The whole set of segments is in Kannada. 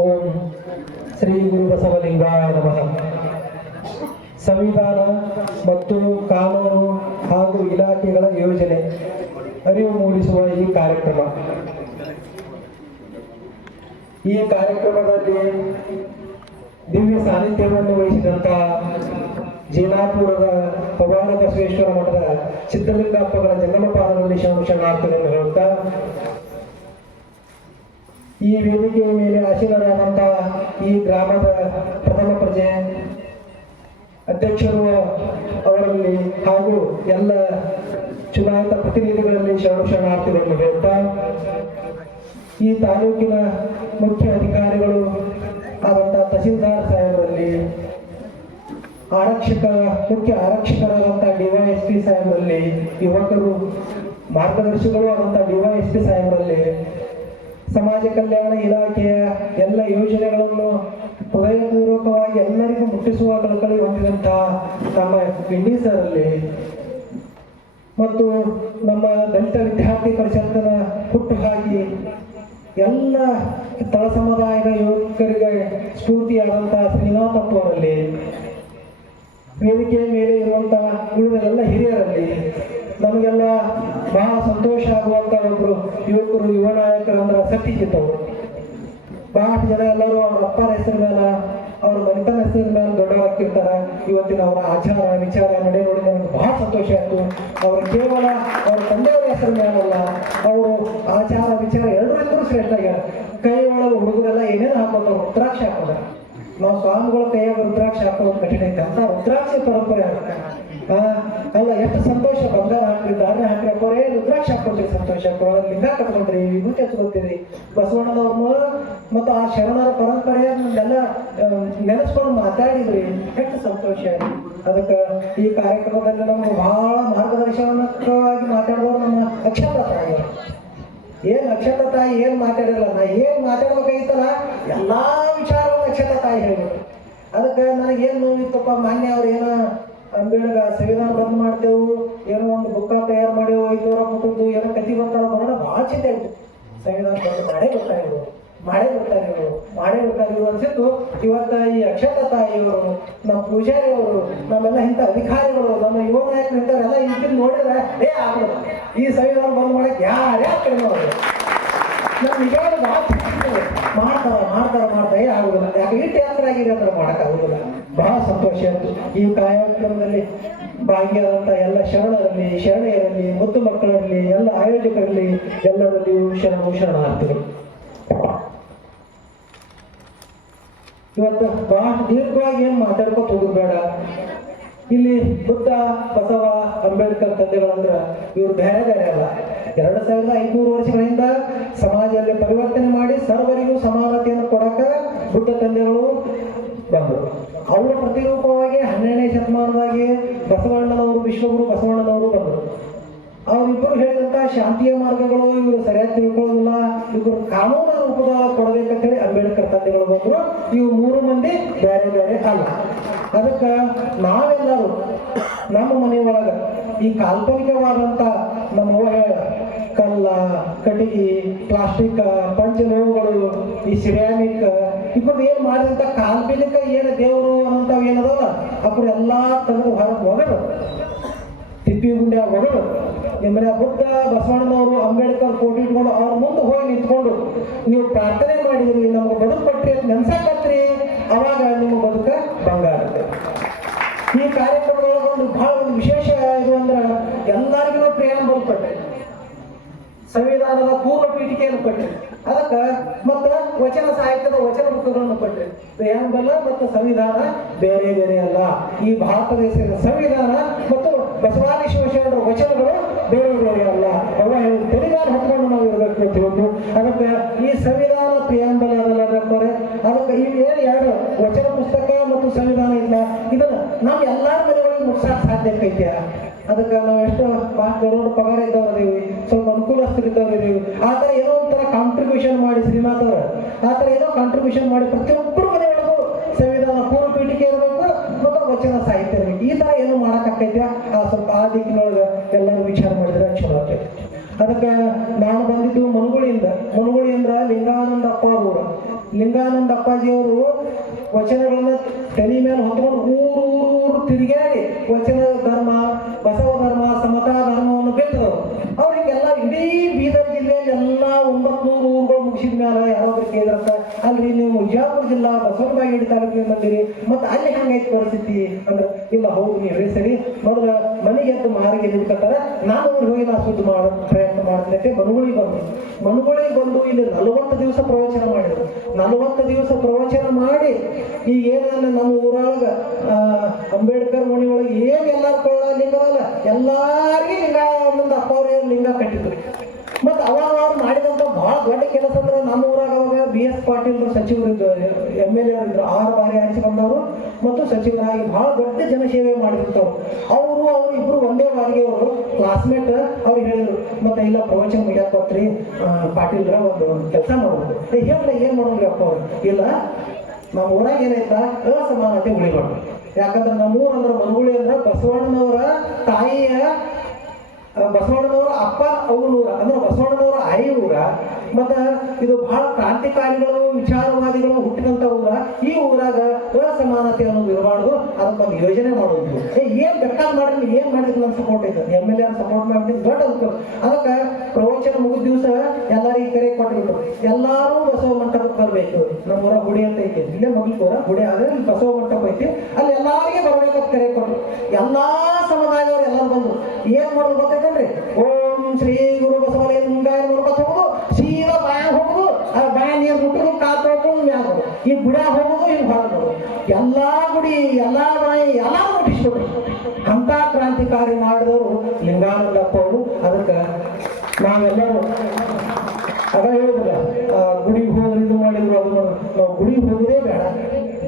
ಓಂ ಶ್ರೀ ಗುರು ಬಸವಲಿಂಗಾಯ ನಮಃ. ಸಂವಿಧಾನ ಮತ್ತು ಕಾನೂನು ಹಾಗೂ ಇಲಾಖೆಗಳ ಯೋಜನೆ ಅರಿವು ಮೂಡಿಸುವ ಈ ಕಾರ್ಯಕ್ರಮ. ಈ ಕಾರ್ಯಕ್ರಮದಲ್ಲಿ ದಿವ್ಯ ಸಾನ್ನಿಧ್ಯವನ್ನು ವಹಿಸಿದಂತಹ ಜೀನಾಪುರದ ಪವಾಡ ಬಸವೇಶ್ವರ ಮಠದ ಸಿದ್ಧಲಿಂಗಪ್ಪಗಳ ಶರಣ ಶರಣಾರ್ಥಿಗಳನ್ನು ಹೇಳುತ್ತಾ ಈ ವೇದಿಕೆಯ ಮೇಲೆ ಆಸೀನರಾದಂಥ ಈ ಗ್ರಾಮದ ಪ್ರಥಮ ಪ್ರಜೆ ಅಧ್ಯಕ್ಷರು ಅವರಲ್ಲಿ ಹಾಗೂ ಎಲ್ಲ ಚುನಾಯಿತ ಪ್ರತಿನಿಧಿಗಳಲ್ಲಿ ಶರಣ ಶರಣಾರ್ಥಿಗಳನ್ನು ಹೇಳ್ತಾ, ಈ ತಾಲೂಕಿನ ಮುಖ್ಯ ಅಧಿಕಾರಿಗಳು ಆದಂತಹ ತಹಸೀಲ್ದಾರ್ ಸಾಹೇಬರಲ್ಲಿ, ಆರಕ್ಷಕ, ಮುಖ್ಯ ಆರಕ್ಷಕರಾದಂತಹ ಡಿವೈಎಸ್ಪಿ ಸಾಹೇಬರಲ್ಲಿ, ಯುವಕರು, ಮಾರ್ಗದರ್ಶಿಗಳು ಆದಂತಹ ಡಿವೈಎಸ್ಪಿ ಸಾಹೇಬರಲ್ಲಿ ಸಮಾಜ ಕಲ್ಯಾಣ ಇಲಾಖೆಯ ಎಲ್ಲ ಯೋಜನೆಗಳನ್ನು ಹೃದಯಪೂರ್ವಕವಾಗಿ ಎಲ್ಲರಿಗೂ ಮುಟ್ಟಿಸುವ ಕಳಕಳಿ ಹೊಂದಿದಂತಹ ನಮ್ಮ ಪಿಂಡಿ ಅಲ್ಲಿ ಮತ್ತು ನಮ್ಮ ದಲಿತ ವಿದ್ಯಾರ್ಥಿ ಪರಿಷತ್ತಿನ ಹುಟ್ಟು ಹಾಕಿ ಎಲ್ಲ ತಳ ಸಮುದಾಯದ ಯುವಕರಿಗೆ ಸ್ಫೂರ್ತಿಯಾದಂತಹ ಶ್ರೀನಾಥಪ್ಪ ಅವರಲ್ಲಿ ವೇದಿಕೆಯ ಮೇಲೆ ಇರುವಂತಹ ಉಳಿದ ಎಲ್ಲ ಹಿರಿಯರಲ್ಲಿ ನಮಗೆಲ್ಲ ಬಹಳ ಸಂತೋಷ ಆಗುವಂತ ಒಬ್ರು ಯುವಕರು ಯುವ ನಾಯಕರು ಅಂದ್ರೆ ಸತ್ಯಜಿತ್ ಅವರು. ಬಹಳಷ್ಟು ಜನ ಎಲ್ಲರೂ ಅವ್ರ ಅಪ್ಪನ ಹೆಸರು ಮೇಲೆ ಅವ್ರ ಮನೆತನ ಹೆಸರಿನ ಮೇಲೆ ದೊಡ್ಡವಾಗ್ತಿರ್ತಾರ ಇವತ್ತಿನ ಅವರ ಆಚಾರ ವಿಚಾರ ನಡೆ ನೋಡಿ ನನಗೆ ಬಹಳ ಸಂತೋಷ ಆಯ್ತು. ಅವರು ಕೇವಲ ಅವ್ರ ತಂದೆಯವರ ಹೆಸರು ಮೇಲಲ್ಲ ಅವರು ಆಚಾರ ವಿಚಾರ ಎಲ್ಲರಿಗೂ ಶ್ರೇಷ್ಠ ಆಗ್ಯಾರ. ಕೈ ಒಳಗೆ ಹುಡುಗರೆಲ್ಲ ಏನೇನು ಹಾಕೋದು ರುದ್ರಾಕ್ಷಿ ಹಾಕೋದ ನಾವು ಸ್ವಾಮಿಗಳ ಕೈಯಾಗ ರುದ್ರಾಕ್ಷಿ ಹಾಕೋದು ಕಠಿಣ ಐತೆ ಅಂತ ರುದ್ರಾಕ್ಷಿ ಪರಂಪರೆ ಆಗುತ್ತೆ ಆ, ಅಲ್ಲ ಎಷ್ಟು ಸಂತೋಷ, ಬಂಗಾರ ಹಾಕ್ರಿ ಧಾರಣೆ ಹಾಕ್ರಿ ರುದ್ರಾಕ್ಷ ಹಾಕೊಂಡ್ರಿ ಸಂತೋಷ ಲಿಂಗ ಕಟ್ಕೊಂಡ್ರಿ ವಿಭೂತಿ ಹಚ್ಕೊತೀರಿ ಬಸವಣ್ಣನವ್ರನ್ನು ಮತ್ತು ಆ ಶರಣರ ಪರಂಪರೆಯನ್ನೆಲ್ಲ ನೆನೆಸ್ಕೊಂಡು ಮಾತಾಡಿದ್ರಿ ಎಷ್ಟು ಸಂತೋಷ ಅದಕ್ಕೆ ಈ ಕಾರ್ಯಕ್ರಮದಲ್ಲಿ ನಮ್ಗೆ ಬಹಳ ಮಾರ್ಗದರ್ಶನವಾಗಿ ಮಾತಾಡಿದವರು ನಮ್ಮ ಅಕ್ಷರ ತಾಯಿ. ಏನ್ ಅಕ್ಷತ ತಾಯಿ, ಏನ್ ಮಾತಾಡಿರಲ್ಲ ನಾ ಏನ್ ಮಾತಾಡ್ಬೇಕಾಗಿತ್ತಲ್ಲ, ಎಲ್ಲಾ ವಿಚಾರವನ್ನು ಅಕ್ಷತ ತಾಯಿ ಹೇಳಿದ್ರು. ಅದಕ್ಕೆ ನನಗೇನು ನೋವಿತ್ತಪ್ಪ, ಮಾನ್ಯ ಅವ್ರು ಏನೋ ಅಂಬೇಡ್ಗ ಸಂವಿಧಾನ ಬಂದ್ ಮಾಡ್ತೇವು, ಏನೋ ಒಂದು ಬುಕ್ಕ ತಯಾರು ಮಾಡೇವು ಐದುನೂರ ಮುಟ್ಟದ್ದು ಏನೋ ಕತಿ ಬರ್ತಾರ ಬರೋಣ ಭಾಳ ಚಿಂತೆ ಆಯ್ತು ಸಂವಿಧಾನ ಬಂದು ಮಾಡೇ ಇವರು ಮಾಡೇ ಇವರು ಮಾಡೇ ಇವರು ಅನ್ಸಿತ್ತು ಇವತ್ತ ಈ ಅಕ್ಷತ ತಾಯಿಯವರು, ನಮ್ಮ ಪೂಜಾರಿ ಅವರು ನಮ್ಮೆಲ್ಲ ಇಂಥ ಅಧಿಕಾರಿಗಳು, ನಮ್ಮ ಯುವ ನಾಯಕರು ಎಲ್ಲ ಇದನ್ನ ನೋಡಿದ್ರೆ, ಏ ಆಗಲ್ಲ ಈ ಸಂವಿಧಾನ ಬಂದ್ ಮಾಡಕ್ ಯಾರ್ಯಾರು ಕಡಿಮೆ ಅವರು? ನಮ್ಗೆ ಮಾಡ್ತಾರ ಮಾಡ್ತಾರ ಏ ಆಗುದಿಲ್ಲ. ಆಗಿದೆ ಅಂದ್ರೆ ಮಾಡಕ್ ಆಗುದಿಲ್ಲ. ಬಹಳ ಸಂತೋಷ ಇತ್ತು. ಈ ಕಾರ್ಯಕ್ರಮದಲ್ಲಿ ಭಾಗಿಯಾದಂತ ಎಲ್ಲ ಶರಣರಲ್ಲಿ, ಶರಣೆಯರಲ್ಲಿ, ಮುದ್ದು ಮಕ್ಕಳಲ್ಲಿ, ಎಲ್ಲ ಆಯೋಜಕರಲ್ಲಿ ಎಲ್ಲರಲ್ಲಿಯೂ ಶರಣು ಶರಣಾರ್ಥಿಗಳು. ಇವತ್ತು ಬಹಳ ದೀರ್ಘವಾಗಿ ಏನು ಮಾತಾಡ್ಕೊತ ಹೋಗುದು ಬೇಡ. ಇಲ್ಲಿ ಬುದ್ಧ, ಬಸವ, ಅಂಬೇಡ್ಕರ್ ತಂದೆಗಳಂದ್ರ ಇವರು ಬೇರೆ ಬೇರೆ ಅಲ್ಲ. ಎರಡು ಸಾವಿರದ ಐನೂರು ವರ್ಷಗಳಿಂದ ಸಮಾಜದಲ್ಲಿ ಪರಿವರ್ತನೆ ಮಾಡಿ ಸರ್ವರಿಗೂ ಸಮಾನತೆಯನ್ನು ಕೊಡಕ ಬುದ್ಧ ತಂದೆಗಳು ಬಂದರು. ಅವರ ಪ್ರತಿರೂಪವಾಗಿ ಹನ್ನೆರಡನೇ ಶತಮಾನದಾಗಿ ಬಸವಣ್ಣನವರು, ವಿಶ್ವಗುರು ಬಸವಣ್ಣನವರು ಬಂದರು. ಅವರಿಬ್ಬರು ಹೇಳಿದಂತ ಶಾಂತಿಯ ಮಾರ್ಗಗಳು ಇವರು ಸರಿಯಾಗಿ ತಿಳ್ಕೊಳ್ಳೋದಿಲ್ಲ. ಇವರು ಕಾನೂನು ರೂಪದ ಕೊಡಬೇಕಂತೇಳಿ ಅಂಬೇಡ್ಕರ್ ತಂದೆಗಳು ಬಂದ್ರು. ಇವು ಮೂರು ಮಂದಿ ಬೇರೆ ಬೇರೆ ಅಲ್ಲ. ಅದಕ್ಕೆ ನಾವೆಲ್ಲರೂ ನಮ್ಮ ಮನೆಯೊಳಗ ಈ ಕಾಲ್ಪನಿಕವಾದಂತ ನಮ್ಮ ಹೇಳ, ಕಲ್ಲ, ಕಟ್ಟಿಗೆ, ಪ್ಲಾಸ್ಟಿಕ್, ಪಂಚಲೋಹಗಳು, ಈ ಸಿರಾಮಿಕ್ ಇಬ್ಬರು ಏನು ಮಾಡಿದಂಥ ಕಾಲ್ಪನಿಕ ಏನು ದೇವರು ಅನ್ನೋಂಥವು ಏನದಲ್ಲ. ಅವ್ರು ಎಲ್ಲಾ ಹೊರಗೆ ಹೋಗಬೇಕು ತಿಪ್ಪಿ ಗುಂಡಿಯಾಗ ಒಡೆದು ನಿಮ್ಮನೆ ಬುದ್ಧ ಬಸವಣ್ಣನವರು ಅಂಬೇಡ್ಕರ್ ಕೋಟಿ ಇಟ್ಕೊಂಡು ಅವ್ರ ಮುಂದೆ ಹೋಗಿ ನಿಂತ್ಕೊಂಡು ನೀವು ಪ್ರಾರ್ಥನೆ ಮಾಡಿದ್ರಿ ನಮ್ಗೆ ಬದುಕು ಕೊಟ್ರಿ ಅಂತ ನೆನ್ಸಾಕತ್ರಿ ಅವಾಗ ನಿಮ್ಮ ಬದುಕ ಬಂಗಾರ ಈ ಕಾರ್ಯಕ್ರಮ ಒಂದು ಬಹಳ ಒಂದು ವಿಶೇಷ ಇದು ಅಂದ್ರೆ ಎಲ್ಲರಿಗೂ ಪ್ರೇಮ ಕೊಟ್ಟೆ. ಸಂವಿಧಾನದ ಪೂರ್ವ ಪೀಠಿಕೆಯನ್ನು ಕೊಟ್ಟೆ. ಅದಕ್ಕೆ ಮತ್ತು ವಚನ ಸಾಹಿತ್ಯದ ವಚನ ಬುಕ್ಗಳನ್ನು ಕೊಟ್ಟೆ. ಪ್ರಿಯಾಂಬಲ ಮತ್ತು ಸಂವಿಧಾನ ಬೇರೆ ಬೇರೆ ಅಲ್ಲ. ಈ ಭಾರತ ದೇಶದ ಸಂವಿಧಾನ ಮತ್ತು ಬಸವಾದಿ ಶಿವಶರಣರ ವಚನಗಳು ಬೇರೆ ಬೇರೆ ಅಲ್ಲ ಅವ ತೆರಿಗಾರ ಹೊತ್ಕೊಂಡು ನಾವು ಇರಬೇಕು ಪ್ರತಿಯೊಂದು ಅದಕ್ಕೆ ಈ ಸಂವಿಧಾನ ಪ್ರಿಯಾಂಬಲ ಅದಲ್ಲ ಬೇಕಾದ್ರೆ ಅದಕ್ಕೆ ಈ ಏನು ಎರಡು ವಚನ ಪುಸ್ತಕ ಮತ್ತು ಸಂವಿಧಾನ ಇಲ್ಲ, ಇದನ್ನ ನಮ್ಮ ಎಲ್ಲ ಮನೆಗಳಿಗೆ ಮುಟ್ಸಕ್ಕೆ ಸಾಧ್ಯ ಐತೆ ಅದಕ್ಕೆ ನಾವು ಎಷ್ಟು ಪಾಂಚ್ ಕರೋಡ್ ಪಗಾರ ಇದ್ದವ್ರು ಅದೀವಿ ಸ್ವಲ್ಪ ಅನುಕೂಲಸ್ಥರಿದ್ದವ್ರು ಇದೀವಿ ಆ ಥರ ಏನೋ ಒಂಥರ ಕಾಂಟ್ರಿಬ್ಯೂಷನ್ ಮಾಡಿ ಶ್ರೀನಾಥ್ ಅವರು. ಆ ಥರ ಏನೋ ಕಾಂಟ್ರಿಬ್ಯೂಷನ್ ಮಾಡಿ ಪ್ರತಿಯೊಬ್ಬರು ಮನೆಯೊಳಗೂ ಸಾಹಿತ್ಯ ಈ ಥರ ಏನು ಮಾಡಕ್ಕಾಕೈತೆ ಆ ಸ್ವಲ್ಪ ಆ ದಿಕ್ಕಿನೊಳಗೆ ಎಲ್ಲರೂ ವಿಚಾರ ಮಾಡಿದ್ರೆ ಚಲೋ ಆಗ್ತೈತೆ. ಅದಕ್ಕೆ ನಾನು ಬಂದಿದ್ದು ಮನಗುಳಿಯಿಂದ. ಮನಗುಳಿ ಅಂದ್ರೆ ಲಿಂಗಾನಂದಪ್ಪ ಅವ್ರ ಊರು ಲಿಂಗಾನಂದ ಅಪ್ಪಾಜಿಯವರು ವಚನಗಳನ್ನ ತಲೆ ಮೇಲೆ ಹೊತ್ಕೊಂಡು ಊರು ಊರು ತಿರುಗಾಡಿ ವಚನ ಧರ್ಮ, ಬಸವ ಧರ್ಮ, ಸಮತಾ ಧರ್ಮವನ್ನು ಬಿಟ್ಟರು ಅವರಿಗೆಲ್ಲ ಇಡೀ ಬೀದರ್ ಜಿಲ್ಲೆಯಲ್ಲಿ ಎಲ್ಲ ಒಂಬತ್ತು ನೂರು ಊರುಗಳು ಮುಗಿಸಿದ ಮೇಲೆ ಯಾರಾದ್ರೂ ಕೇಳಿದ್ರಂತ ಅಲ್ರಿ ನೀವು ವಿಜಯಪುರ ಜಿಲ್ಲಾ ಬಸವನಬಾಗೇಡಿ ತಾಲೂಕಿಗೆ ಬಂದಿರಿ? ಮತ್ತೆ ಅಲ್ಲಿ ಹೆಂಗೈತಿ ಪರಿಸ್ಥಿತಿ? ಅಂದ್ರೆ, ಇಲ್ಲ, ಹೌದು, ನೀವು ಹೇಳಿ ಸರಿ. ಮೊದಲ ಮನೆಗೆ ಎದ್ದು ಮಾರಿಗೆ ನಿಂತ್ಕೊತಾರ ನಾನು ಅವ್ರಿಗೆ ಹೋಗಿ ನಾ ಶುದ್ಧ ಮಾಡೋ, ಪ್ರಯತ್ನ ಮಾಡ್ತೈತೆ ಮನುಗಳಿಗೆ ಬಂದು. ಮನುಗಳಿಗೆ ಬಂದು ಇಲ್ಲಿ ನಲವತ್ತು ದಿವಸ ಪ್ರವಚನ ಮಾಡಿದ್ರು. ನಲವತ್ತು ದಿವಸ ಪ್ರವಚನ ಮಾಡಿ, ಈ ಏನನ್ನ ನಮ್ಮ ಊರೊಳಗ ಅಂಬೇಡ್ಕರ್ ಮನೆ ಒಳಗೆ ಏನ್ ಎಲ್ಲ ಕೊಳ್ಳ ಲಿಂಗ ಎಲ್ಲಾರಿಗೆ ಲಿಂಗ ಅಪ್ಪ ಅವ್ರ ಲಿಂಗ ಕಟ್ಟಿದ್ರು. ಮತ್ತೆ ಅವ್ರು ಮಾಡಿದಂತ ಬಹಳ ದೊಡ್ಡ ಕೆಲಸ ಅಂದ್ರೆ ನಮ್ಮ ಊರಾಗ ಅವಾಗ ಬಿ ಎಸ್ ಪಾಟೀಲ್ ಸಚಿವರು ಎಂ ಎಲ್ ಎ ಇದ್ರು, ಆರು ಬಾರಿ ಆರಿಸಿ ಬಂದವರು ಮತ್ತು ಸಚಿವರಾಗಿ ಬಹಳ ದೊಡ್ಡ ಜನಸೇವೆ ಮಾಡಿರ್ತಾವ್ರು ಅವರು ಅವರು ಇಬ್ರು ಒಂದೇ ಬಾರಿಗೆ ಅವರು ಕ್ಲಾಸ್ಮೇಟ್ ಅವ್ರು ಹೇಳಿದ್ರು, ಮತ್ತೆ ಇಲ್ಲ ಪ್ರವಚನ ಮುಗಿಯಾ ಕೊಟ್ರಿ ಪಾಟೀಲ್ರ ಒಂದು ಕೆಲಸ ಮಾಡ್ಬೋದು. ಹೇಳಿದ್ರೆ ಏನು ಮಾಡೋದ್ರಿ ಅಪ್ಪ ಅವರು? ಇಲ್ಲ, ನಮ್ಮ ಊರಾಗ ಏನೈತ ಅಸಮಾನತೆ ಉಳಿಬಾರ್ದು. ಯಾಕಂದ್ರೆ ನಮ್ಮ ಊರು ಅಂದ್ರೆ ಮನಗುಳಿ ಅಂದ್ರೆ ಬಸವಣ್ಣನವರ ತಾಯಿಯ ಬಸವಣ್ಣನವರ ಅಪ್ಪ ಅವನೂರ ಬಸವಣ್ಣನವರ ಆಯಿ ಊರ ಮತ್ತು ಇದು ಬಹಳ ಕ್ರಾಂತಿಕಾರಿಗಳು, ವಿಚಾರವಾದಿಗಳು ಹುಟ್ಟಿದಂಥ ಊರ ಈ ಊರಾಗ ಅಸಮಾನತೆ ಅನ್ನೋದು ಇರಬಾರ್ದು. ಅದಕ್ಕೊಂದು ಯೋಜನೆ ಮಾಡೋದು. ಏನ್ ಬೇಕಾದ್ ಮಾಡಿ, ನೀವು ಏನ್ ಮಾಡಿದ್ರು ಸಪೋರ್ಟ್ ಐತೆ ಎಂ ಎಲ್ ಎ ಸಪೋರ್ಟ್ ಮಾಡ್ತೀನಿ ದೊಡ್ಡ ಅದಕ್ಕೆ ಅದಕ್ಕೆ ಪ್ರವಚನ ಮುಗಿದ ದಿವಸ ಎಲ್ಲರಿಗೆ ಕರೆ ಕೊಟ್ಬಿಟ್ರು. ಎಲ್ಲರೂ ಬಸವ ಮಂಟಪಕ್ಕೆ ಬರಬೇಕು. ನಮ್ಮ ಊರ ಗುಡಿ ಅಂತ ಐತೆ. ಇಲ್ಲೇ ಊರ ಗುಡಿ ಆದ್ರೆ ಇಲ್ಲಿ ಬಸವ ಮಂಟಪ ಐತಿ. ಅಲ್ಲಿ ಎಲ್ಲಾರಿಗೆ ಬರ್ಬೇಕಂತ ಕರೆ ಕೊಟ್ಟರು ಎಲ್ಲಾ ಸಮುದಾಯದವ್ರು ಎಲ್ಲರೂ ಬಂದ್ರು. ಏನು ಮಾಡೋದು ಗೊತ್ತಾಯ್ತಂದ್ರೆ ಓಂ ಶ್ರೀ ಗುರು ಬಸವಲಿಂಗಾಯ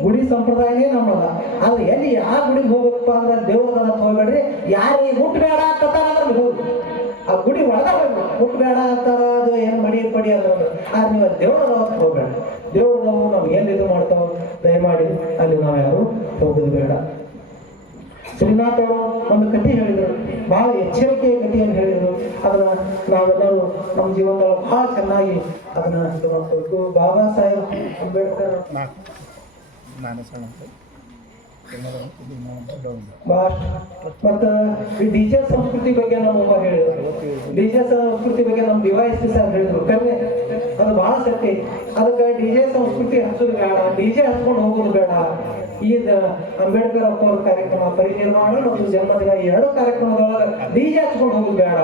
ಗುಡಿ ಸಂಪ್ರದಾಯನೇ ನಮ್ಮಲ್ಲ ಅದು ಎಲ್ಲಿ ಯಾವ ಗುಡಿಗೆ ಹೋಗ್ಬೇಕಪ್ಪ ಅಂದ್ರೆ ದೇವ್ರದನ್ನ ಹೋಗ್ಬೇಡ್ರಿ. ಯಾರಿಗೆ ಬೇಡ ಅಂತಾರ ಅದ್ರಲ್ಲಿ ಹೋಗಿ ಆ ಗುಡಿ ಒಳಗ ಹೋಗ್ಬೇಕು. ಮುಟ್ಬೇಡ ಅಂತಾರ ಅದು ಏನು ಮಡಿ ಪಡಿ ಅನ್ನೋದು ಆದ್ರೆ ನೀವು ದೇವ್ರದ ಹೋಗ್ಬೇಡ. ದೇವ್ರದವು ನಾವು ಎಲ್ಲಿ ಇದು ಮಾಡ್ತಾವ ದಯಮಾಡಿ ಅಲ್ಲಿ ನಾವು ಯಾರು ಹೋಗೋದು ಬೇಡ. ಶ್ರೀನಾಥ್ ಅವರು ಒಂದು ಕಥೆ ಹೇಳಿದರು. ಬಹಳ ಎಚ್ಚರಿಕೆಯ ಕಥೆಯನ್ನು ಹೇಳಿದರು. ಅದನ್ನ ನಾವೆಲ್ಲರೂ ನಮ್ಮ ಜೀವನದಲ್ಲಿ ಬಹಳ ಚೆನ್ನಾಗಿ ಅದನ್ನ ಇದು ಮಾಡ್ಕೋಬೇಕು ಬಾಬಾ ಸಾಹೇಬ್ ಅಂಬೇಡ್ಕರ್ ಅಂತ ಭಾಷ್ ಮತ್ತು ಈ ಡಿಜೆ ಸಂಸ್ಕೃತಿ ಬಗ್ಗೆ ನಮ್ಮ ಒಬ್ಬ ಹೇಳಿದ್ರು. ಡಿಜೆ ಸಂಸ್ಕೃತಿ ಬಗ್ಗೆ ನಮ್ಮ ಡಿವೈಸ್ ಸರ್ ಹೇಳಿದ್ರು. ಕಮ್ಮಿ, ಅದು ಬಹಳ ಸತ್ಯ. ಅದಕ್ಕೆ ಡಿಜೆ ಸಂಸ್ಕೃತಿ ಹಚ್ಚೋದು ಬೇಡ, ಡಿಜೆ ಹಚ್ಕೊಂಡು ಹೋಗೋದು ಬೇಡ. ಈಗ ಅಂಬೇಡ್ಕರ್ ಅವ್ರ ಕಾರ್ಯಕ್ರಮ ಪರಿನಿರ್ಮಾಣ ಮತ್ತು ಜನ್ಮದಿನ ಎರಡು ಕಾರ್ಯಕ್ರಮದೊಳಗೆ ಡಿಜೆ ಹಚ್ಕೊಂಡು ಹೋಗೋದು ಬೇಡ.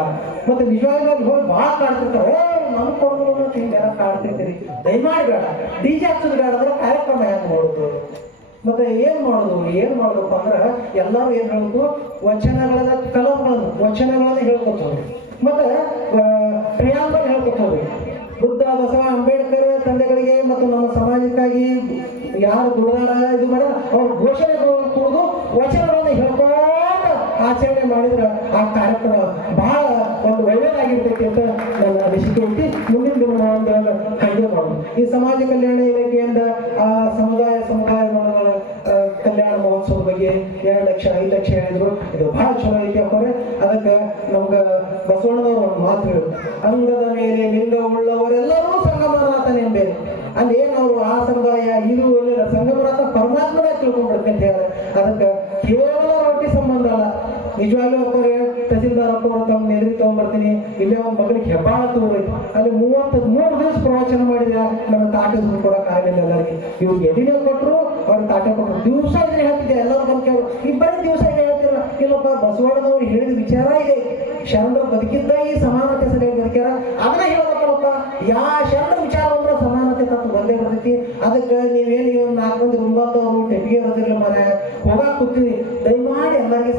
ಮತ್ತೆ ನಿಜವಾಗಿ ಬಹಳ ಹೋಗಿ ಭಾಳ ಕಾಡ್ತಿರ್ತಾರೆ ಏ ನಮ್ ಕೊಡೋದು ಅಂತ ಹಿಂಗೆ ಎಲ್ಲ ಕಾಡ್ತಿರ್ತೀರಿ ದಯಮಾಡಿ ಬೇಡ. ಡಿಜೆ ಹಚ್ಚೋದು ಬೇಡ ಅಂದ್ರೆ ಕಾರ್ಯಕ್ರಮ ಹೆಂಗೆ ಮಾಡೋದು? ಮತ್ತೆ ಏನ್ ಮಾಡೋದು? ಏನ್ ಮಾಡ್ಬೇಕು ಅಂದ್ರೆ ಎಲ್ಲರೂ ಏನ್ ಹೇಳ್ಬೇಕು? ವಚನಗಳನ್ನ ಕಲಂಗಳನ್ನ ವಚನಗಳನ್ನ ಹೇಳ್ಕೊತ ಮತ್ತೆ ಪ್ರಿಯಾಂಬಲ್ ಹೇಳ್ಕೊತ ಹೋಗ್ರಿ ಬುದ್ಧ, ಬಸವ, ಅಂಬೇಡ್ಕರ್ ತಂದೆಗಳಿಗೆ ಮತ್ತು ನಮ್ಮ ಸಮಾಜಕ್ಕಾಗಿ ಯಾರು ದುಡ್ದಾರ ಇದು ಮಾಡ್ಯಾರ ಅವ್ರ ಘೋಷಣೆಗಳು ಕುಡಿದು ವಚನಗಳನ್ನ ಹೇಳ್ಕೊಂಡು ಆಚರಣೆ ಮಾಡಿದ್ರೆ ಆ ಕಾರ್ಯಕ್ರಮ ಬಹಳ ಒಂದು ಒಳ್ಳೆಯದಾಗಿರ್ತೈತಿ ನನ್ನ ಅನಿಸಿಕೆ ಮುಂದಿನ ದಿನ ಒಂದು ಹಾಗೆ ಮಾಡೋದು ಈ ಸಮಾಜ ಕಲ್ಯಾಣ ಇಲಾಖೆಯಿಂದ ಆ ಸಮುದಾಯ ಸಮುದಾಯ ಕಲ್ಯಾಣ ಮಹೋತ್ಸವದ ಬಗ್ಗೆ ಎರಡು ಲಕ್ಷ, ಐದು ಲಕ್ಷ ಹೇಳಿದ್ರು. ಇದು ಬಹಳ ಚಲೋ ಐತಿ ಅಪ್ಪರೆ. ಅದಕ್ಕೆ ನಮ್ಗ ಬಸವಣ್ಣನವರು ಒಂದು ಮಾತು ಅಂಗದ ಮೇಲೆ ಲಿಂಗ ಉಳ್ಳವರೆಲ್ಲರೂ ಸಂಗಮನಾಥನೆಂಬೇರು ಅಲ್ಲಿ ಏನವರು ಆ ಸಮುದಾಯ, ಇದು ಸಂಗಮನಾಥ ಪರಮಾತ್ಮನೇ ತಿಳ್ಕೊಂಡ್ಬಿಡುತ್ತೆ ಅಂತ ಅದಕ್ಕೆ ಕೇವಲ ರೊಟ್ಟಿ ಸಂಬಂಧ ಅಲ್ಲ. ನಿಜವಾಗ್ಲೂ ಒಬ್ಬರೇ ತಹಸೀಲ್ದಾರ್ ಅಪ್ಪವರು ತಮ್ಮ ಎದುರಿಗೆ ತಗೊಂಡ್ಬರ್ತೀನಿ ಇಲ್ಲೇ ಒಂದು ಮಗನಿಗೆ ಹೆಬ್ಬಾಳ ತೋರೈತಿ ಅಲ್ಲಿ ಮೂವತ್ತು ಮೂರು ದಿವಸ ಪ್ರವಚನ ಮಾಡಿದ. ನಮ್ಮ ತಾಟೆ ಕೊಡಕ್ ಆಗಲಿಲ್ಲ ಎಲ್ಲರಿಗೆ. ಇವ್ರಿಗೆ ಎದಿನೇ ಕೊಟ್ಟರು ಅವ್ರಿಗೆ ತಾಟೆ ಕೊಟ್ಟರು ದಿವಸ ಇದ್ರೆ ಹೇಳ್ತಿದ್ದೆ. ಎಲ್ಲರೂ ಬಂದು ಕೇಳು ಇಬ್ಬರೇ ದಿವಸ ಇದೆ ಇಲ್ಲಪ್ಪ ಬಸವಣ್ಣನವ್ರು ಹೇಳಿದ ವಿಚಾರ ಇದೆ. ಶರಣರು ಬದುಕಿದ್ದ ಈ ಸಮಾನತೆ ಸರಿಯಾಗಿ ಬದುಕ್ಯಾರ? ಅದನ್ನ ಹೇಳ್ಬೇಕಲ್ಲಪ್ಪ ಯಾ ಶರಣ ವಿಚಾರ ಅಂದ್ರೆ ಸಮಾನತೆ ತತ್ವ ಬಂದೇ ಬರ್ತೈತಿ. ಅದಕ್ಕೆ ನೀವೇನು ಇವ್ ನಾಲ್ಕು ಮಂದಿ ಅವರು ಟೆಪಿಗೆ ಇರೋದಿಲ್ಲ ಮನೆ ಹೋಗಾಕ್ ಕೂತೀನಿ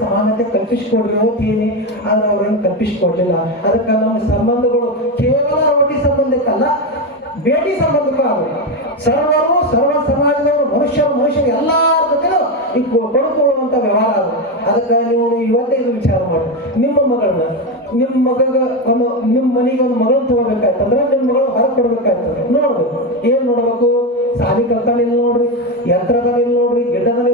ಸಮಾನತೆ ಕಲ್ಪಿಸಿಕೊಡ್ರಿ ಓದ್ತೀನಿ ಆದ್ರೆ ಅವ್ರೇನು ಕಲ್ಪಿಸಿಕೊಡ್ಲಿಲ್ಲ. ಅದಕ್ಕೆ ನಮ್ಮ ಸಂಬಂಧಗಳು ಕೇವಲ ರೋಟಿ ಸಂಬಂಧಕ್ಕಲ್ಲ ಭೇಟಿ ಸಂಬಂಧಕ್ಕೂ ಸರ್ವರು, ಸರ್ವ ಸಮಾಜದವರು ಮನುಷ್ಯ ಮನುಷ್ಯರು ಎಲ್ಲಾರ ಜೊತೆನೂ ಈ ವ್ಯವಹಾರ ಅದು. ಅದಕ್ಕೆ ನೀವು ಇವತ್ತೇ ವಿಚಾರ ಮಾಡಿ. ನಿಮ್ಮ ಮಗಳನ್ನ, ನಿಮ್ಮ ಮಗಗ, ಒಂದು, ನಿಮ್ಮ ಮನೆಗೆ ಒಂದು ಮಗಳನ್ನ ತಗೋಬೇಕಾಯ್ತಂದ್ರೆ ನಿಮ್ಮ ಮಗಳು ಹೊರಗೆ ಕೊಡ್ಬೇಕಾಯ್ತದೆ ನೋಡ್ಬೇಕು. ಏನ್ ನೋಡ್ಬೇಕು? ಸಾಲಿ ಕಲ್ತಾನಿಲ್ಲ ನೋಡ್ರಿ ಯಂತ್ರದಲ್ಲಿ ನೋಡ್ರಿ ಗಿಡ್ಡದಲ್ಲಿ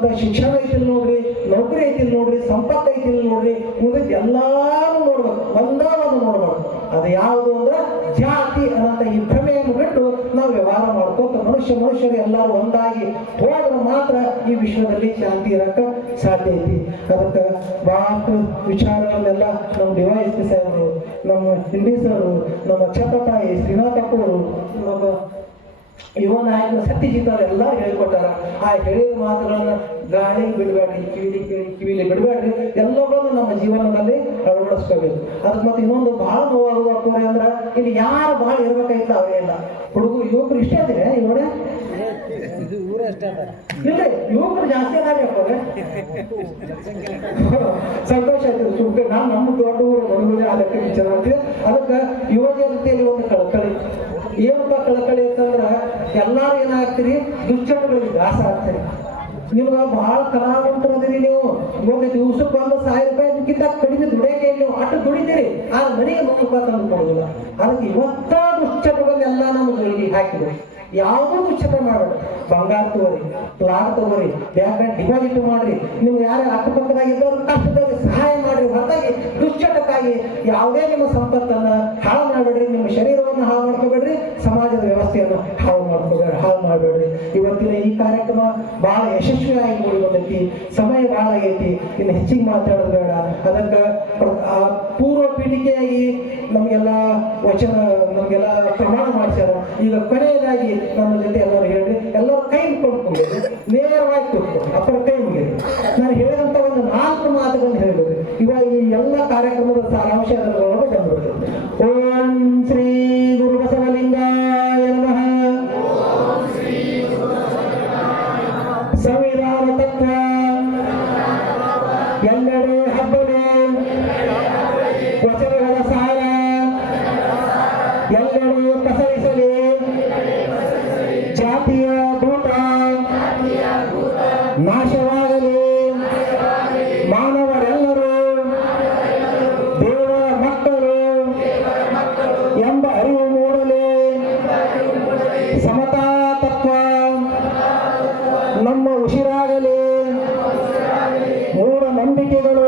ಮತ್ತೆ ಶಿಕ್ಷಣ ಐತಿಲ್ ನೋಡ್ರಿ, ನೌಕರಿ ಐತಿಲ್ ನೋಡ್ರಿ, ಸಂಪತ್ತು ಐತಿಲ್ ನೋಡ್ರಿ ಮುಂದಕ್ಕೆ ಎಲ್ಲಾನು ನೋಡ್ಬೇಕು ಒಂದ ಒಂದು ನೋಡ್ಬೇಕು. ಅದು ಯಾವುದು ಅಂದ್ರೆ ಜಾತಿ ಅನ್ನಂತ ಈ ಭ್ರಮೆಯನ್ನು ಬಿಟ್ಟು ನಾವು ವ್ಯವಹಾರ ಮಾಡ್ಕೋತ ಮನುಷ್ಯ ಮನುಷ್ಯರು ಎಲ್ಲರೂ ಒಂದಾಗಿ ಹೋದ್ರೆ ಮಾತ್ರ ಈ ವಿಶ್ವದಲ್ಲಿ ಶಾಂತಿ ಇರಕ್ಕೆ ಸಾಧ್ಯ ಐತಿ. ಅದಕ್ಕೆ ಬಹಳಷ್ಟು ವಿಚಾರಗಳನ್ನೆಲ್ಲ ನಮ್ಮ ಡಿವೈಸ್ ಸರ್ ನಮ್ಮ ಹಿಂದಿ ಸರ್ ನಮ್ಮ ಛತ್ರತಾಯಿ ಶ್ರೀನಾಥಪ್ಪವರು ನಮ್ಮ ಯುವ ನಾಯಕರು ಸತ್ಯಜಿತ್ತವ್ರು ಎಲ್ಲ ಹೇಳಿಕೊಟ್ಟಾರ. ಆ ಹೇಳಿದ ಮಾತುಗಳನ್ನ ಗಾಳಿ ಬಿಡಬೇಡ್ರಿ, ಕಿವಿಲಿ ಕಿವಿ, ಕಿವಿಲಿ ಬಿಡಬೇಡ್ರಿ. ಎಲ್ಲಗಳನ್ನು ನಮ್ಮ ಜೀವನದಲ್ಲಿ ಅಳವಡಿಸ್ಕೋಬೇಕು. ಅದಕ್ಕೆ ಮತ್ತೆ ಇನ್ನೊಂದು ಬಹಳ ನೋವಾಗುವ ಕೋರೆ ಅಂದ್ರೆ, ಇಲ್ಲಿ ಯಾರು ಬಹಳ ಇರ್ಬೇಕಾಗಿಲ್ಲ ಅವೇ ಇಲ್ಲ. ಹುಡುಗರು, ಯುವಕರು ಇಷ್ಟೇ ಇದ್ರೆ ಇವರೇ ಇಲ್ಲ ಯುವಕರು ಜಾಸ್ತಿ ಅದಾರೆ ಸಂತೋಷ ಆಯ್ತು ಸುಮ್ಮನೆ ನಾನು ನಮ್ಮ ದೊಡ್ಡ ಊರು ಮನಗುಳಿ ಅದಕ್ಕೆ ವಿಚಾರ ಅದಕ್ಕೆ ಯುವ ಜನತೆಯಲ್ಲಿ ಒಂದು ಕಳಕಳಿ. ಏನಪ್ಪ ಕಳಕಳಿ ಅಂತಂದ್ರ ಎಲ್ಲಾರು ಏನಾಗ್ತೀರಿ? ದುಶ್ಚಟಗಳಿಗೆ ದಾಸ ಆಗ್ತೀರಿ. ನಿಮ್ಗೆ ಬಹಳ ಕಲಾವಂತರದಿರಿ ನೀವು. ಒಂದು ದಿವಸಕ್ಕೆ ಒಂದು ಸಾವಿರ ರೂಪಾಯಿ ಅದಕ್ಕಿಂತ ಕಡಿಮೆ ದುಡಿಯಕ್ಕೆ ನೀವು ಅಷ್ಟು ದುಡಿತೀರಿ. ಆದ್ರೆ ಮನೆಗೆ ರೂಪಾಯಿ ತಂದು ಕೊಡೋದಿಲ್ಲ ಅದಕ್ಕೆ ಇವತ್ತ ದುಶ್ಚಟಗಳನ್ನೆಲ್ಲ ನಮ್ಗೆ ಹಾಕಿದ್ರು. ಯಾವುದೂ ತುಚ್ಛತ ಮಾಡಬೇಡ ಬಂಗಾರ ತಗೋರಿ ಪ್ಲಾಟ್ ತಗೋರಿ ಬ್ಯಾಂಕ್ ಡಿಪಾಸಿಟ್ ಮಾಡ್ರಿ. ನೀವು ಯಾರು ಅಕ್ಕಪಕ್ಕದಾಗ ಕಷ್ಟದಲ್ಲಿ ಸಹಾಯ ಮಾಡ್ರಿ ಹೊರತಾಗಿ, ದುಶ್ಚಟಕ್ಕಾಗಿ ಯಾವುದೇ ನಿಮ್ಮ ಸಂಪತ್ತನ್ನ ಹಾಳು ಮಾಡಬೇಡ್ರಿ, ನಿಮ್ಮ ಶರೀರವನ್ನು ಹಾಳು ಮಾಡ್ಕೋಬೇಡ್ರಿ, ಸಮಾಜದ ವ್ಯವಸ್ಥೆಯನ್ನು ಹಾಳು ಮಾಡ್ಕೋಬೇಡ ಹಾಳು ಮಾಡಬೇಡ್ರಿ. ಇವತ್ತಿನ ಈ ಕಾರ್ಯಕ್ರಮ ಬಹಳ ಯಶಸ್ವಿಯಾಗಿ ಮೂಡಿ ಸಮಯ ಬಹಳ ಆಗೈತಿ, ಇನ್ನು ಹೆಚ್ಚಿಗೆ ಮಾತಾಡೋದು ಬೇಡ. ಅದಕ್ಕೆ ಪೂರ್ವ ಪೀಳಿಗೆಯಾಗಿ ನಮಗೆಲ್ಲ ವಚನ, ನಮಗೆಲ್ಲ ಪ್ರಮಾಣ ಈಗ ಕೊನೆಯದಾಗಿ ನಮ್ಮ ಜೊತೆ ಎಲ್ಲರೂ ಹೇಳ್ರಿ ಉಸಿರಾಗಲಿ ಮೂಢ ನಂಬಿಕೆಗಳು